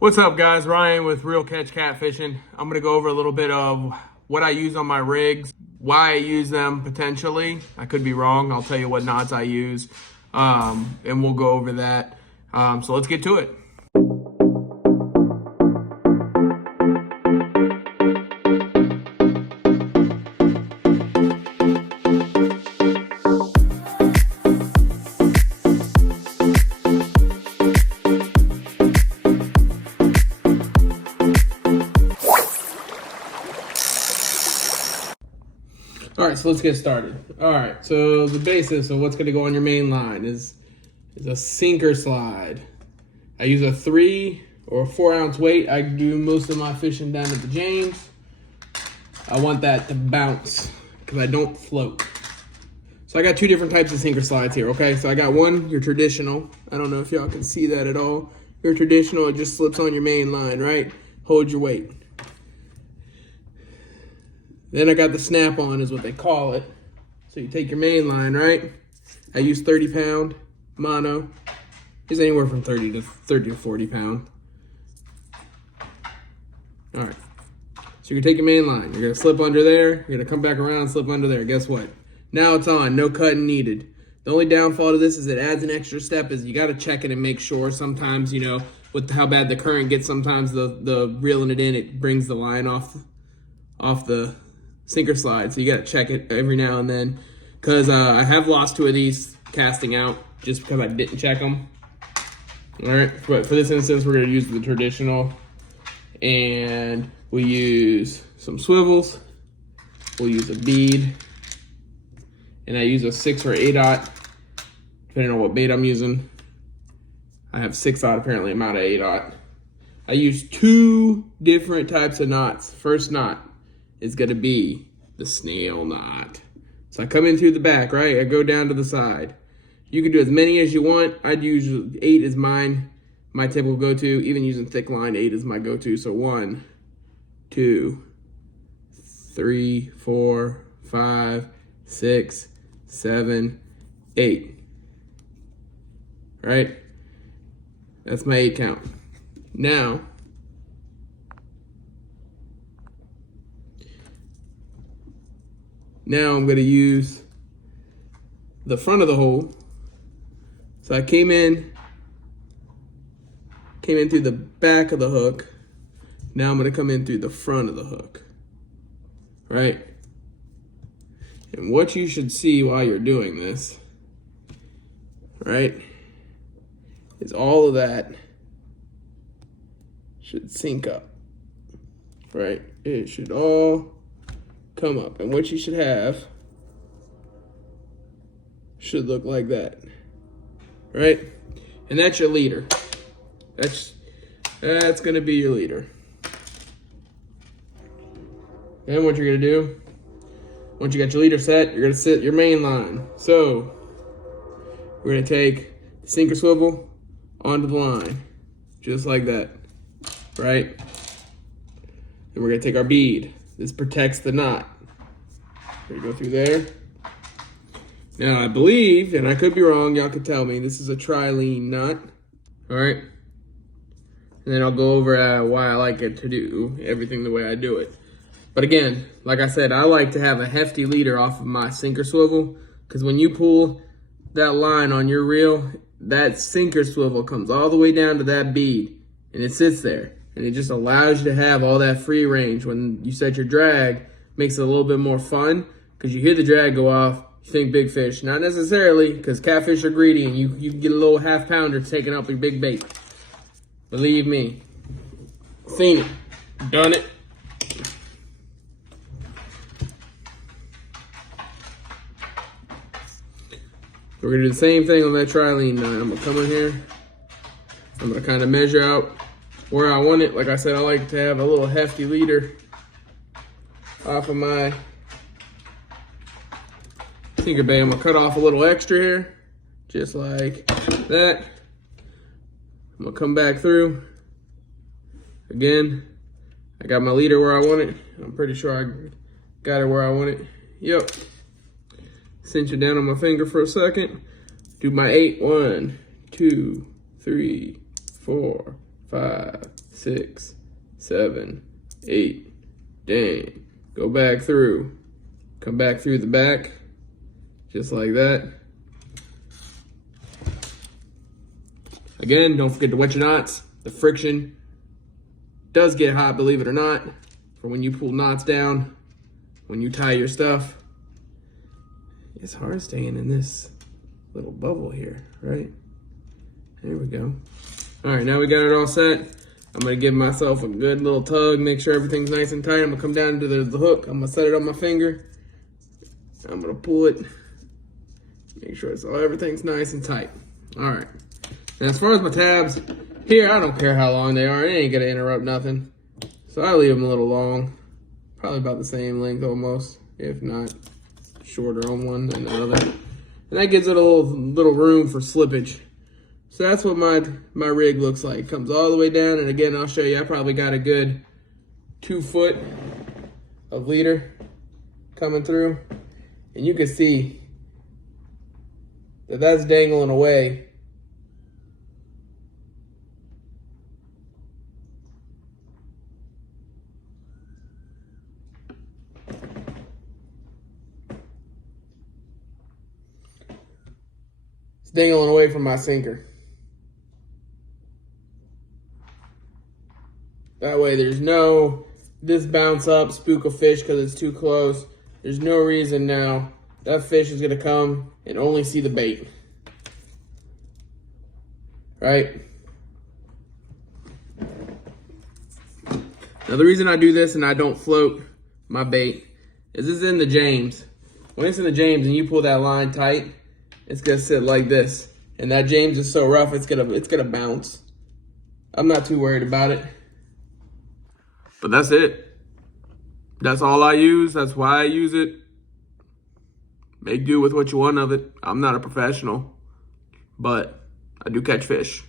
What's up, guys? Ryan with Real Catch Catfishing. I'm gonna go over a little bit of what I use on my rigs, why I use them potentially. I could be wrong. I'll tell you what knots I use, and we'll go over that. So let's get to it. All right, so let's get started. All right, so the basis of what's gonna go on your main line is a sinker slide. I use a 3 or 4 ounce weight. I do most of my fishing down at the James. I want that to bounce because I don't float. So I got 2 different types of sinker slides here, okay? So I got one, your traditional. I don't know if y'all can see that at all. Your traditional, it just slips on your main line, right? Hold your weight. Then I got the snap-on is what they call it. So you take your main line, right? I use 30-pound mono. It's anywhere from 30 to 40 pound. All right. So you take your main line. You're gonna slip under there. You're gonna come back around, slip under there. Guess what? Now it's on. No cutting needed. The only downfall to this is it adds an extra step. Is you got to check it and make sure. Sometimes, you know, with how bad the current gets, sometimes the reeling it in, it brings the line off the sinker slide, so you got to check it every now and then, because I have lost 2 of these casting out just because I didn't check them. All right, but for this instance, we're going to use the traditional, and we use some swivels, we'll use a bead, and I use a 6 or 8-aught, depending on what bait I'm using. I have 6-aught, apparently I'm out of 8-aught. I use 2 different types of knots. First knot is gonna be the snail knot. So I come in through the back, right? I go down to the side. You can do as many as you want. I'd use 8 is my typical go-to. Even using thick line, 8 is my go-to. So 1, 2, 3, 4, 5, 6, 7, 8. Right? That's my 8 count. Now I'm going to use the front of the hole. So I came in through the back of the hook. Now I'm going to come in through the front of the hook. Right? And what you should see while you're doing this, right, is all of that should sync up. Right? It should all come up, and what you should have should look like that, right? And that's your leader. That's gonna be your leader. And what you're gonna do, once you got your leader set, you're gonna set your main line. So we're gonna take the sinker swivel onto the line, just like that, right? And we're gonna take our bead. This protects the knot. We're gonna go through there. Now I believe, and I could be wrong, y'all could tell me, this is a tri-lean knot. All right. And then I'll go over why I like it to do everything the way I do it. But again, like I said, I like to have a hefty leader off of my sinker swivel, because when you pull that line on your reel, that sinker swivel comes all the way down to that bead, and it sits there. And it just allows you to have all that free range. When you set your drag, makes it a little bit more fun, because you hear the drag go off, you think big fish. Not necessarily, because catfish are greedy, and you can get a little half-pounder taking up your big bait. Believe me. Seen it. Done it. We're going to do the same thing on that tri-lean knot. I'm going to come in here. I'm going to kind of measure out where I want it. Like I said, I like to have a little hefty leader off of my sinker bait. I'm gonna cut off a little extra here, just like that. I'm gonna come back through. Again, I got my leader where I want it. I'm pretty sure I got it where I want it. Yep. Cinch it down on my finger for a second. Do my 8. 1, 2, 3, 4, 5, 6, 7, 8. Dang. Go back through. Come back through the back, just like that. Again, don't forget to wet your knots. The friction does get hot, believe it or not, for when you pull knots down, when you tie your stuff. It's hard staying in this little bubble here, right? There we go. All right, now we got it all set. I'm gonna give myself a good little tug, make sure everything's nice and tight. I'm gonna come down to the hook. I'm gonna set it on my finger. I'm gonna pull it, make sure everything's nice and tight. All right. And as far as my tabs, here, I don't care how long they are. It ain't gonna interrupt nothing. So I leave them a little long, probably about the same length almost, if not shorter on one than the other. And that gives it a little room for slippage. So that's what my rig looks like. It comes all the way down, and again, I'll show you, I probably got a good 2 foot of leader coming through. And you can see that that's dangling away. It's dangling away from my sinker. That way there's no, this bounce up, spook a fish because it's too close. There's no reason now that fish is gonna come and only see the bait. Right? Now the reason I do this and I don't float my bait is this is in the James. When it's in the James and you pull that line tight, it's gonna sit like this. And that James is so rough, it's gonna bounce. I'm not too worried about it. But that's it. That's all I use. That's why I use it. Make do with what you want of it. I'm not a professional, but I do catch fish.